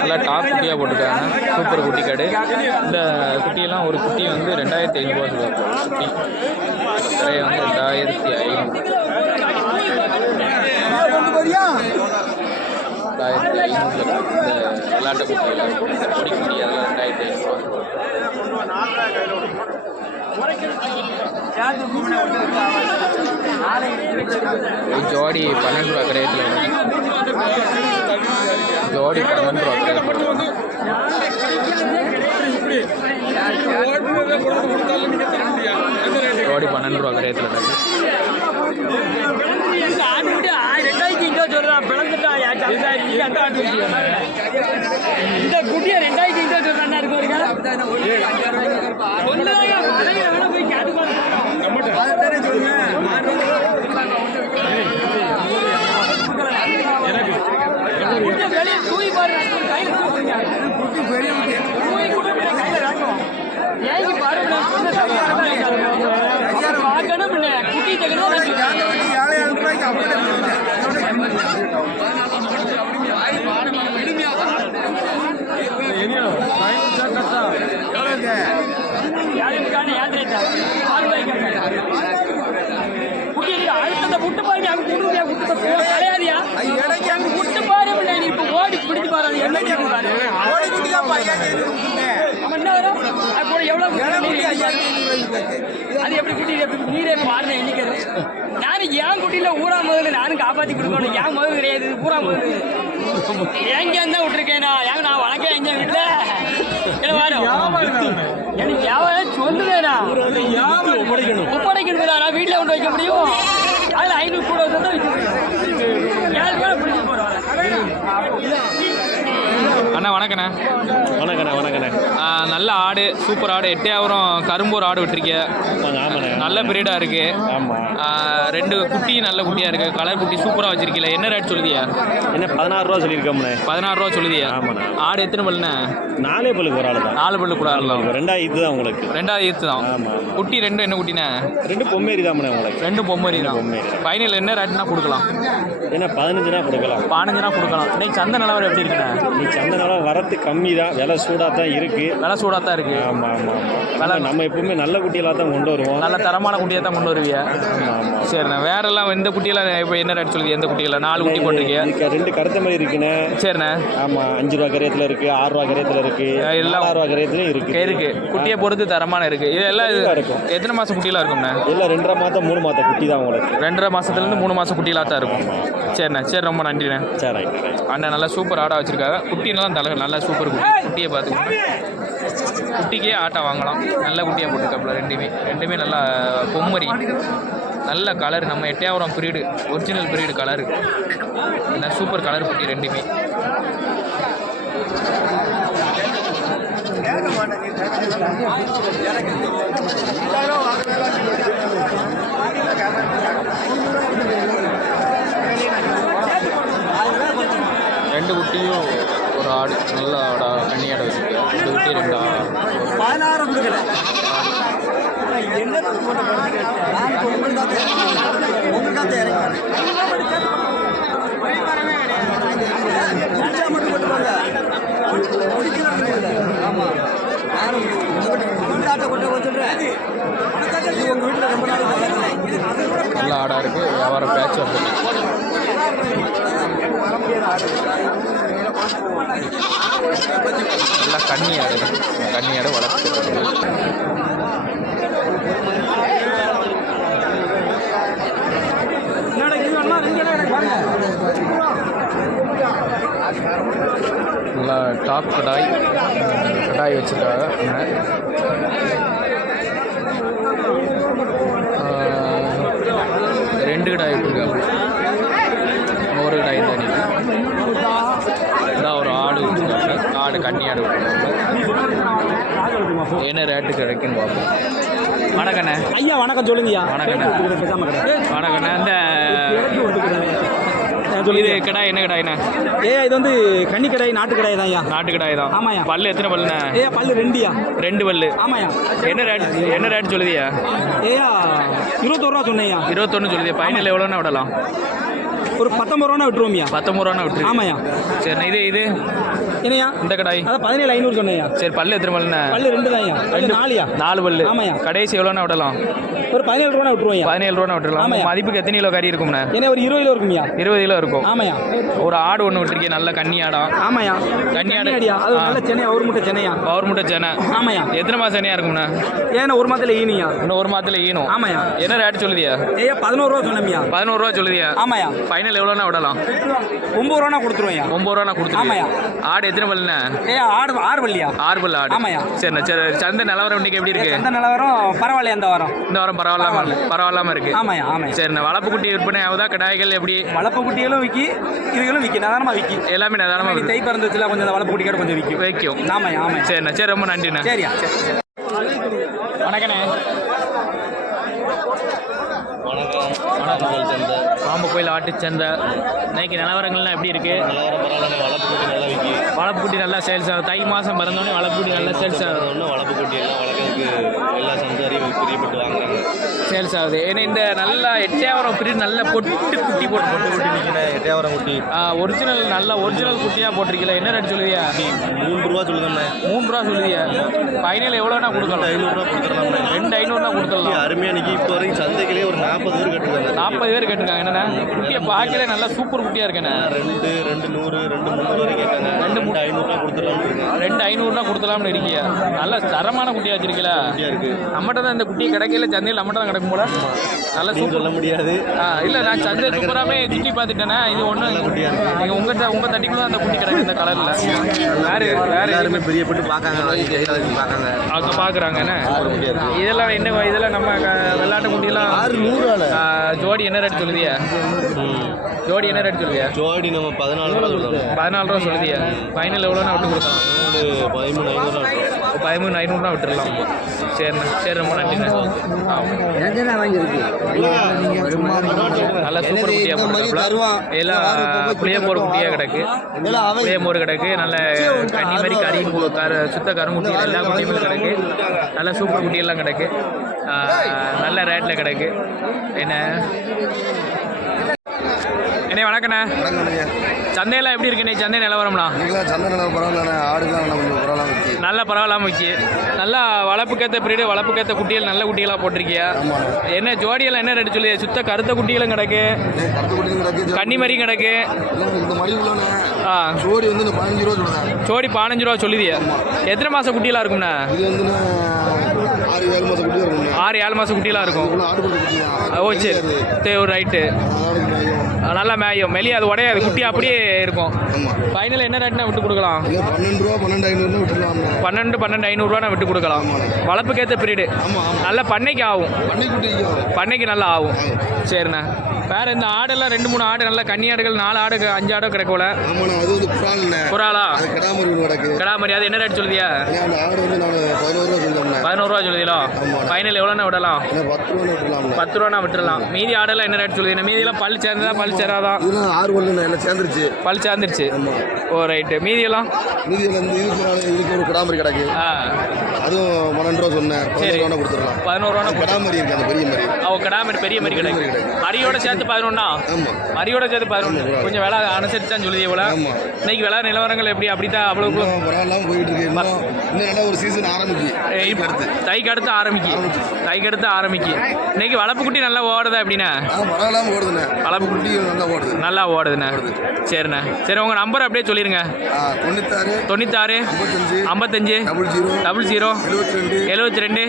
நல்லா டாப் குட்டியாக போட்டிருக்காங்க. சூப்பர் குட்டி கடை. இந்த குட்டியெல்லாம் ஒரு குட்டி வந்து 2500 ரூபா. குட்டி கடையை வந்து 2500. 2500 இந்த விளாட்ட குட்டியில் பொடி குட்டி அதெல்லாம் 2500. ஜோடி 12 ரூபா கரையத்தில் ஜோடி 12 ரூபா ஜோடி 12 ரூபா கரையத்தில் இந்த குட்டியை 2500 சொல்றாங்க முட்டு பாரு கிடையாதியா முட்டு பாரு இப்ப ஓடி பிடிச்சு பாரு அது எப்படி குட்டி நீரே பாருங்க எண்ணிக்கிறது. நானும் என் குட்டியில ஊரா முதல்ல நானும் காப்பாத்தி கொடுக்கணும். ஏன் முதல் கிடையாது ஊரா முதல் எங்க இருந்தா விட்டுருக்கேனா ஏங்க நான் வணக்கம் எங்க வீட்டுல எனக்கு யாவது சொல்லுவேனா ஒப்படைக்கணும் நான் வீட்டுல கொண்டு வைக்க முடியும். அதுல 500 கூட வந்து பிடிச்சி போறோம். அண்ணா வணக்கண்ணே. வணக்கண்ணே. வணக்கண்ணே. நல்ல ஆடு, சூப்பர் ஆடு. 8000 கரும்பூர் ஆடு விட்டுருக்கீங்க. நல்ல பிரீடாக இருக்கு. ரெண்டு குட்டி நல்ல குட்டியாக இருக்கு. கலர் குட்டி சூப்பராக வச்சிருக்கீங்க. என்ன ரேட் சொல்லுதியா? என்ன 16 ரூபா சொல்லியிருக்கோம்ண்ணே. 16 ரூபா சொல்லுதியா? ஆமாண்ணா. ஆடு எத்தனை பல்லுண்ணே? 4 பல்லுக்கு ஒரு ஆடு தான். 4 பல்லு கூட ஆடலாம். 2 தான் உங்களுக்கு. 2 தான். ஆமாம். குட்டி 2 என்ன குட்டிண்ணே? 2 பொம்மேரி தான் உங்களுக்கு. 2 பொம்மேரி தான். ஃபைனல் என்ன ரேட்னா கொடுக்கலாம்? என்ன 15 கொடுக்கலாம். 15 கொடுக்கலாம். இன்னைக்கு சந்தை நிலவரம் எப்படி இருக்குண்ணே? இன்னைக்கு சந்தை நிலவரம் வரத்து கம்மி தான். விலை சூடாக தான் இருக்கு. விலை சூடாக தான் இருக்கு. ஆமாம் ஆமாம் ஆமாம். நம்ம எப்பவுமே நல்ல குட்டியெல்லாம் தான் கொண்டு வருவோம். நல்ல தரமான குட்டியை தான் கொண்டு வருவீங்க. ஆமாம். சரிண்ணா. வேற எல்லாம் இந்த குட்டியெல்லாம் இப்போ என்ன ரேட் சொல்லுது? எந்த குட்டியில் 4 குட்டி போட்டிருக்கீங்க? 2 கருத்த மாதிரி இருக்குண்ணே. சரிண்ணே. ஆமாம். 5 ரூபா கரையத்தில் இருக்கு, 6 ரூபா கரையத்தில் இருக்கு, எல்லாம் 6 ரூபா கரையத்துலையும் இருக்கு. குட்டியை பொறுத்து தரமான இருக்கு. இது எல்லாம் இருக்கும். எத்தனை மாதம் குட்டியெல்லாம் இருக்கும்ண்ணே? எல்லாம் 2.5 மாதம் 3 மாதம் குட்டி தான் உங்களுக்கு. 2.5 மாதத்துலேருந்து 3 மாதம் குட்டியெல்லாம் தான் இருக்கும். சரிண்ணே. சரி, ரொம்ப நன்றிண்ணே. சரி. அண்ணா நல்லா சூப்பர் ஆடாக வச்சுருக்காங்க. குட்டினெல்லாம் நல்லா சூப்பர் குட்டி. குட்டியை பார்த்துக்கோங்க. குட்டிக்கே ஆட்டை வாங்கலாம். நல்ல குட்டியாக போட்டுருக்காப்புல. ரெண்டுமே நல்லா பொம்மரி. நல்ல கலர். நம்ம 8000 பிரீடு, ஒரிஜினல் பிரீடு கலரு. நல்லா சூப்பர் கலர் குட்டி ரெண்டுமே. ரெண்டு குட்டியும் ஒரு ஆடு, நல்ல ஆடா, கன்னியாடை வச்சுருக்கு. 2 குட்டி 2 ஆடு. 16 கொடுக்கல. நல்ல ஆடா இருக்கு. வியாபாரம் பேட்ச் இருக்கு. நல்லா கன்னியாடை வளர்த்துருக்கு. நல்லா டாப் கடாய் வச்சுருக்காங்க. 2 கடாய் விட்டுருக்காங்க. ஒரு கடாய் தனி. இதான் ஒரு ஆடு வச்சுருக்காங்க. ஆடு கன்னியாடு விட்டுருக்காங்க. என்ன ரேட்டு கிடைக்குன்னு பார்ப்போம். வணக்கண்ணே. ஐயா வணக்கம் சொல்லுங்கய்யா. வணக்கண்ணே. இந்த இது கிடாய் என்ன கிடாய்ண்ணா? இது வந்து கன்னி கடாய் நாட்டு கடாய் தான் ஐயா. நாட்டு கிடாய் தான். ஆமாய்யா. பல்லு எத்தனை பல்லுண்ணா? பல்லு 2யா. 2 பல்லு. ஆமாய்யா. என்ன ரேட் சொல்லுதியா? 21 ரூபா சொன்னேயா. 21 சொல்லுதியா? ஃபைனல் எவ்வளோண்ணா விடலாம்? ஒரு 19 ரூபா விட்டுருவோம்யா. 19 ரூபா விட்டுரு. ஆமாய்யா. சரிண்ணா. இது என்னையா? இந்த கடாய் 17,500 சொன்னேயா. சரி, பல்லு எத்தனை பல்லுண்ணா? பல்லு 2 தான்யா. 4 பல்லு. ஆமாய்யா. கடைசி எவ்வளோண்ணா விடலாம்? ஒரு 17 ரூபா விட்டுருவோம். 17 ரூபா விட்டுருலாம். மதிப்புக்கு எத்தனை கிலோ கறி இருக்கும்ண்ணா? ஒரு 20 கிலோ இருக்கும்யா. 20 கிலோ இருக்கும். ஆமாய்யா. ஒரு ஆடு ஒன்று விட்டுருக்கேன், நல்ல கன்னி ஆடா. ஆமாய்யா. கன்னி ஆடு. அது நல்ல சென்னை ஒரு முட்டை சென்னையா. ஒரு முட்டை சென்னை. ஆமாய்யா. எத்தனை மாதம் சென்னையா இருக்கும்ண்ணா? ஒரு மாதத்துல ஈனியா. இன்னும் ஒரு மாதத்துல ஈனும். ஆமாய்யா. என்ன ரேட் சொல்லுதியா? 11 ரூபா சொன்னமியா. 11 ரூபா சொல்லுதியா? ஆமாய்யா. ஃபைனல் எவ்வளோண்ணா விடலாம்? 9 ரூபா கொடுத்துருவோம்யா. 9 ரூபா கொடுத்துருவோம். ஆமாய்யா. ஆடு எத்தனை பல்லுண்ணா? ஆடு 6 பல்லியா. 6 பல்லு ஆடு. ஆமாய்யா. சரிண்ணா. சரி, சந்தை நிலவரம் இன்னைக்கு எப்படி இருக்கு? சந்தை நிலவரம் பரவாயில்லையா? இந்த வாரம் பரவாயில்லாம இருக்கு. ஆமாய்யா. ஆமாய்யா. சரிண்ணா. வளர்ப்பு குட்டி விற்பனை ஆகுதா? கடாய்கள் எப்படி? வளர்ப்பு குட்டிகளும் விக்கி, இதுகளும் விக்கி. நிதானமா விக்கி. எல்லாமே நிதானமா தை பிறந்துச்சுல கொஞ்சம் இந்த வளர்ப்பு குட்டிக்கார கொஞ்சம் வைக்கும். ஆமாய்யா. ஆமாய்யா. சரிண்ணா. சரி, ரொம்ப நன்றிண்ணா. சரியா. வணக்கண்ணே. வணக்கம். சந்தை பாம்பு கோயில் ஆட்டு சந்தை இன்னைக்கு நிலவரங்கள்லாம் எப்படி இருக்கு? நிலவரம் பரவாயில்ல. வளர்ப்பு குட்டி நல்லா விற்கி. வளர்ப்பு குட்டி நல்லா சேல்ஸ் ஆகும். தை மாதம் பிறந்தோடனே வளர்ப்பு குட்டி நல்லா சேல்ஸ் ஆகுது. வளர்ப்பு குட்டி எல்லாம் வளர்க்கறதுக்கு எல்லா சந்தையும் பிரியப்பட்டு வாங்குறாங்க. சேல்ஸ் ஆகுது. ஏன்னா இந்த நல்லா எட்டையாவரம் பிரிவு நல்ல பொட்டு குட்டி போட்டு குட்டி நிற்கிறேன். எட்டையாவரம் குட்டி ஒரிஜினல் நல்ல ஒரிஜினல் குட்டியாக போட்டிருக்கீங்களா? என்ன ரேட் சொல்லுதியா? 3 ரூபா சொல்லுங்கண்ணே. 3 ரூபா சொல்லுதியா? ஃபைனல் எவ்வளோனா கொடுக்கலாம்? 500 ரூபா கொடுத்துடலாம். 2,500 கொடுத்துடலாம். அருமையாக நிற்கி. இப்போ வரைக்கும் சந்தைகளே ஒரு 40 பேர் கட்டுறாங்க. 40 பேர் கேட்டிருக்காங்க. என்னண்ணா குட்டியை பார்க்கல நல்லா சூப்பர் குட்டியாக இருக்கேண்ணே. 2 100 2 300 வரைக்கும் கேட்காங்க. 2 500 கொடுத்துடலாம். 2,500 கொடுத்துலாம்னு இருக்கியா? நல்ல தரமான குட்டியாக வச்சிருக்கீங்களா? இருக்கு. நம்மகிட்ட தான் இந்த குட்டியை கிடைக்கல, சந்தையில் நம்மகிட்ட தான் கிடக்கும் போல. நல்லா சூப்பர். சொல்ல முடியாது. இல்லை, நான் சந்தை சூப்பராகவே சுற்றி பார்த்துட்டேன்னா இது ஒன்று நீங்கள் உங்கள் தட்டிக்குள்ள அந்த குட்டி கிடக்கு இந்த கலரில். வேறு யாருமே பெரியப்பட்டு பார்க்காங்க. அவங்க பார்க்குறாங்கண்ணே. இதெல்லாம் என்ன? இதெல்லாம் நம்ம வெள்ளாட்டு குட்டியெல்லாம் 600 ஜோடி என்ன ரேட் சொல்லுதியா? ஜோடி என்ன ரேட் சொல்லுதியா? ஜோடி நம்ம 14 ரூபா சொல்லுவோம். 14 ரூபா சொல்லுதியா? ஃபைனல் எவ்வளோனா விட்டு கொடுக்கலாம்? 13,500 13,500 விட்டுடலாம். சரிண்ணா. சரி, ரொம்ப நன்றிண்ணா. நல்லா சூப்பர் குட்டியாக போட்டுருக்காப்புல. எல்லாம் புளியமோர் குட்டியாக கிடக்கு. புளியமோர் கிடக்கு. நல்ல கன்னி மாதிரி சுத்த கருங்குட்டி எல்லா குட்டியுமே கிடக்கு. நல்ல சூப்பர் குட்டியெல்லாம் கிடக்கு. நல்ல ரேட்டில் கிடக்கு. என்ன வணக்கண்ணே. சந்தையெல்லாம் எப்படி இருக்கு? சந்தை நிலவரம்னா? சந்தை நிலவரம் பரவாயில்ல. ஆடுலாம் கொஞ்சம் பரவாயில்ல. நல்லா பரவாயில்லாம விற்கி. நல்லா வளர்ப்புக்கேற்ற பிரீடு, வளர்ப்புக்கேற்ற குட்டிகள் நல்ல குட்டிகளாக போட்டிருக்கியா? என்ன ஜோடியெல்லாம் என்ன ரேட்டு சொல்லி? சுத்த கருத்த குட்டிகளும் கிடக்கு, கன்னி மாதிரியும் கிடக்கு. ஜோடி வந்து 15 ரூபா சொல்லுங்க. ஜோடி 15 ரூபா சொல்லுதியா? எத்தனை மாதம் குட்டியெல்லாம் இருக்கும்ண்ணா? இது வந்து 6-7 மாதம் குட்டியாக இருக்கும். 6-7 மாதம் குட்டியெல்லாம் இருக்கும். ஓ சரி, ஒரு ரைட்டு. நல்லா மேயும் மெலி, அது உடையாது. குட்டி அப்படியே இருக்கும். ஃபைனல் என்ன ரேட்னா விட்டு கொடுக்கலாம்? 12 ரூபா 12,500 விட்டுலாம். 12,500 விட்டு கொடுக்கலாம். வளர்ப்புக்கேற்ற பிரீடு நல்ல பண்ணைக்கு ஆகும். பண்ணைக்கு நல்லா ஆகும். சரிண்ணா. வேறு இந்த ஆடெல்லாம் 2-3 ஆடு நல்லா கன்னி ஆடுகள் 4 ஆடு 5 ஆடு கிடக்கல. புறாலா? கிடாமரி. அது என்ன ரேட் சொல்லுதியா? 11 ரூபா சொல்லுதீங்களா? ஃபைனல் எவ்வளோண்ணா விடலாம்? 10 ரூபாண்ணா விட்டுடலாம். மீதி ஆடெல்லாம் என்ன ரேட் சொல்லுது? மீதியெல்லாம் பல் சேர்ந்ததா பல் சேராதா? 6 பல்லு சேர்ந்துருச்சு. பல் சேர்ந்துருச்சு. ஓ ரைட்டு. மீதியெல்லாம் இதுக்கு ஒரு கிடாமரி கிடக்கு. அதுவும் 12 ரூபா சொன்னேன். 11 ரூபா கொடுத்துடலாம். 11 ரூபா கிடாமரி இருக்கு. அந்த பெரிய மாதிரி. கிடாமரி பெரிய மாதிரி கிடக்கு. மரியோட சேர்த்து 11. மரியோட சேர்த்து 11. கொஞ்சம் விலை அனுசரிச்சான்னு சொல்லுது. இவ்வளோ இன்னைக்கு விலை நிலவரங்கள் எப்படி? அப்படித்தான் அவ்வளோ பரவாயில்லாம போயிட்டு இருக்கு. இன்னும் நல்லா ஒரு சீசன் ஆரம்பிக்கு. தைக்கு அடுத்து ஆரம்பிக்கு. இன்னைக்கு வளர்ப்பு குட்டி நல்லா ஓடுதா? எப்படின்னா பரவாயில்லாம ஓடுதுண்ணே. வளர்ப்பு குட்டி நல்லா ஓடுதுண்ணே. சரிண்ணே. சரி, உங்கள் நம்பர் அப்படியே சொல்லிடுங்க. 96 55 00 72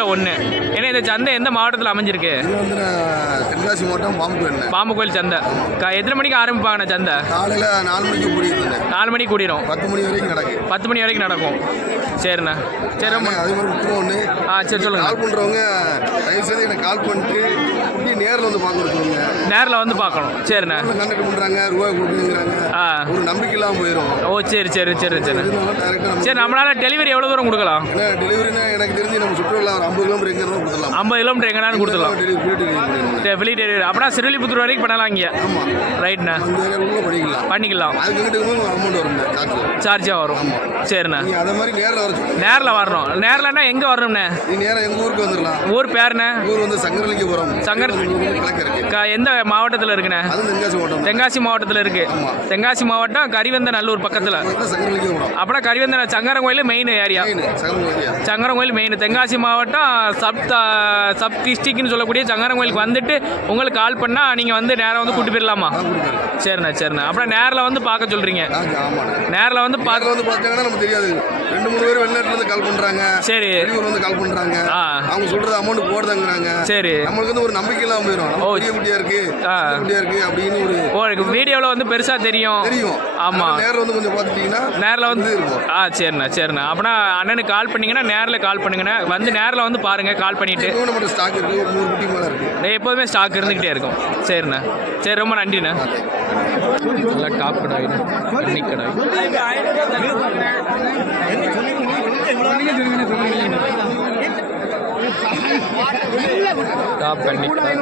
01. ஏன்னா இந்த சந்தை எந்த மாவட்டத்தில் அமைஞ்சிருக்கு? தென்காசி மாவட்டம் பாம்பு கோயில் சந்தை. எத்தனை மணிக்கு ஆரம்பிப்பாங்கண்ணா சந்தை? காலையில் 4 மணிக்கு கூடிடும். 4 மணிக்கு கூடிடும். 10 மணி வரைக்கும் நடக்கும். 10 மணி வரைக்கும் நடக்கும். சரிண்ணா. சரி, ரொம்ப அதே மாதிரி முக்கியம் ஒன்று. சரி சொல்லுங்கள். கால் பண்ணுறவங்க தயவுசெய்து எனக்கு கால் பண்ணிட்டு நேரில் வந்து பார்க்க சொல்லுங்க. நேரில் வந்து பார்க்கணும். சரிண்ணே. கான்டாக்ட் பண்ணுறாங்க, ரூபாய் கொடுக்குறாங்க, ஒரு நம்பிக்கை இல்லாமல் போயிடும். ஓ சரி சரி சரி சரி சரி. நம்மளால டெலிவரி எவ்வளோ தூரம் கொடுக்கலாம்? ஏன்னா டெலிவரினா எனக்கு தெரிஞ்சு நம்ம சுற்றுலா ஒரு 50 கிலோமீட்டர் எங்கே கொடுத்துடலாம். 50 கிலோமீட்டர் எங்கேனாலும் கொடுத்துடலாம். Free delivery. அப்படின்னா சிறுவில்லிபுத்தூர் வரைக்கும் பண்ணலாம் இங்கே. ஆமாம் ரைட்ண்ணா. பண்ணிக்கலாம். அமௌண்ட் வரும், சார்ஜாக வரும். சரிண்ணா. அதே மாதிரி நேரில் வரணும். நேரில்னா எங்கே வரணும்ண்ணே? நீ நேரம் எங்கள் ஊருக்கு வந்துடலாம். ஊர் பேருண்ணே? ஊர் வந்து சங்கரலிங்கபுரம். எந்த மாவட்டத்தில் இருக்குண்ணே? தென்காசி மாவட்டத்தில் இருக்கு. தென்காசி மாவட்டம் கரிவந்தநல்லூர் பக்கத்தில். அப்படின்னா கரிவந்த Sankarankoil main area. Sankarankoil main. Tenkasi மாவட்டம் சப் டிஸ்ட்ரிக்ட்னு சொல்லக்கூடிய சங்கரங்கோயிலுக்கு வந்துட்டு உங்களுக்கு கால் பண்ணால் நீங்கள் வந்து நேராக வந்து கூட்டி போயிடலாமா? சரிண்ணா சரிண்ணா. அப்புறம் நேரில் வந்து பார்க்க சொல்கிறீங்க. நேரில் வந்து பார்த்தாங்கன்னா நமக்கு தெரியாது. 2-3 பேர் வெளிநாட்டுலேருந்து கால் பண்ணுறாங்க. சரி. வெளியூர் வந்து கால் பண்ணுறாங்க. அவங்க சொல்கிறது அமௌண்ட் போடுதாங்கிறாங்க. சரி. நம்மளுக்கு வந்து ஒரு நம்பிக்கை இல்லாமல் போயிடும். பெரிய குட்டியாக இருக்கு அப்படின்னு ஒரு வீடியோவில் வந்து பெருசாக தெரியும். ஆமாம். நேரில் வந்து கொஞ்சம் பார்த்துட்டீங்கன்னா நேரில் வந்து இருக்கும். சரிண்ணா சரிண்ணா. அப்படின்னா அண்ணனுக்கு கால் பண்ணிங்கன்னா நேரில் கால் பண்ணுங்கண்ணா. வந்து நேரில் வந்து பாருங்கள். கால் பண்ணிவிட்டு நம்மகிட்ட ஸ்டாக் இருக்குது. ஒரு 100 குட்டி மேலே இருக்குது. எப்போதுமே ஸ்டாக் இருந்துக்கிட்டே இருக்கும். சரிண்ணா. சரி, ரொம்ப நன்றிண்ணா. நல்லா டாப் கடாய், கண்ணி கடாய். டாப் கண்ணி கடாய்.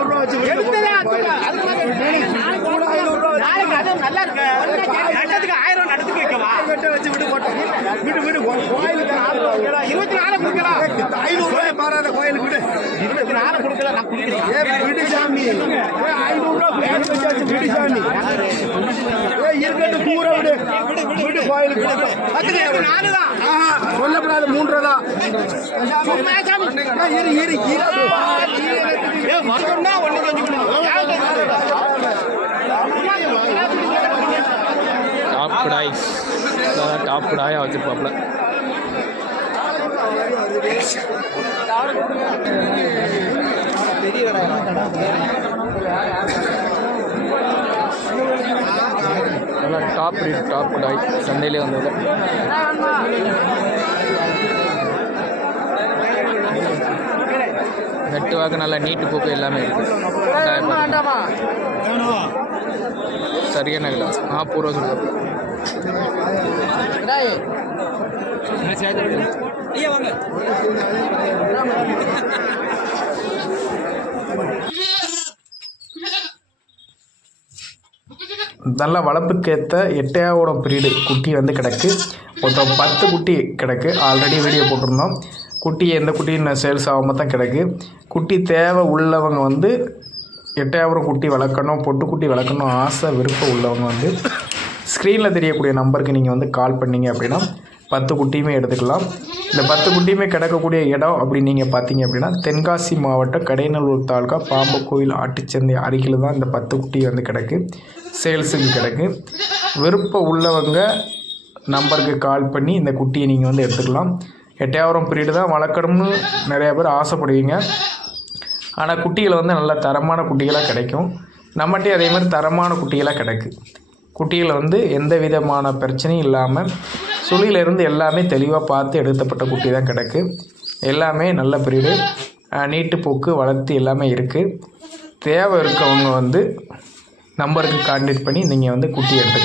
சொல்லப்படாது 3 ரூபா டாப் கடாய். டாப் கடாயா வச்சிருப்பாப்ல. நல்லா டாப் ரேட் டாப் கடாய் சந்தையிலே வந்தது. நெட்டுவாக நல்லா நீட்டு பூக்கு எல்லாமே இருக்கு. சரியான விலை 40 ரூபா சொல்லுங்க. நல்ல வளர்ப்புக்கேற்ற எட்டையாவோட பிரீடு குட்டி வந்து கிடக்கு. மொத்தம் 10 குட்டி கிடக்கு. ஆல்ரெடி வீடியோ போட்டிருந்தோம். குட்டி எந்த குட்டின்னு சேல்ஸ் ஆகாமல் தான் கிடக்கு. குட்டி தேவை உள்ளவங்க வந்து எட்டையாவரம் குட்டி வளர்க்கணும், பொட்டுக்குட்டி வளர்க்கணும் ஆசை விருப்பம் உள்ளவங்க வந்து ஸ்க்ரீனில் தெரியக்கூடிய நம்பருக்கு நீங்கள் வந்து கால் பண்ணிங்க அப்படின்னா 10 குட்டியுமே எடுத்துக்கலாம். இந்த 10 குட்டியுமே கிடக்கக்கூடிய இடம் அப்படின்னு நீங்கள் பார்த்தீங்க அப்படின்னா தென்காசி மாவட்டம் கடையநல்லூர் தாலுக்கா பாம்புக்கோயில் ஆட்டுச்சந்தை அருகில் தான் இந்த 10 குட்டி வந்து கிடக்கு. சேல்ஸுக்கு கிடக்கு. விருப்பம் உள்ளவங்க நம்பருக்கு கால் பண்ணி இந்த குட்டியை நீங்கள் வந்து எடுத்துக்கலாம். எட்டையாவரம் பிரீடு தான் வளர்க்கணும்னு நிறையா பேர் ஆசைப்படுவீங்க. ஆனால் குட்டிகளை வந்து நல்ல தரமான குட்டிகளாக கிடைக்கும். நம்மகிட்டே அதே மாதிரி தரமான குட்டிகளாக கிடக்கு. குட்டிகளை வந்து எந்த விதமான பிரச்சனையும் இல்லாமல் சுழியிலேருந்து எல்லாமே தெளிவாக பார்த்து எடுத்தப்பட்ட குட்டி தான் கிடக்கு. எல்லாமே நல்ல பிரீடு, நீட்டு போக்கு வளர்த்து எல்லாமே இருக்குது. தேவை இருக்கவங்க வந்து நம்பருக்கு கான்டாக்ட் பண்ணி நீங்கள் வந்து குட்டி எடுத்துக்கலாம்.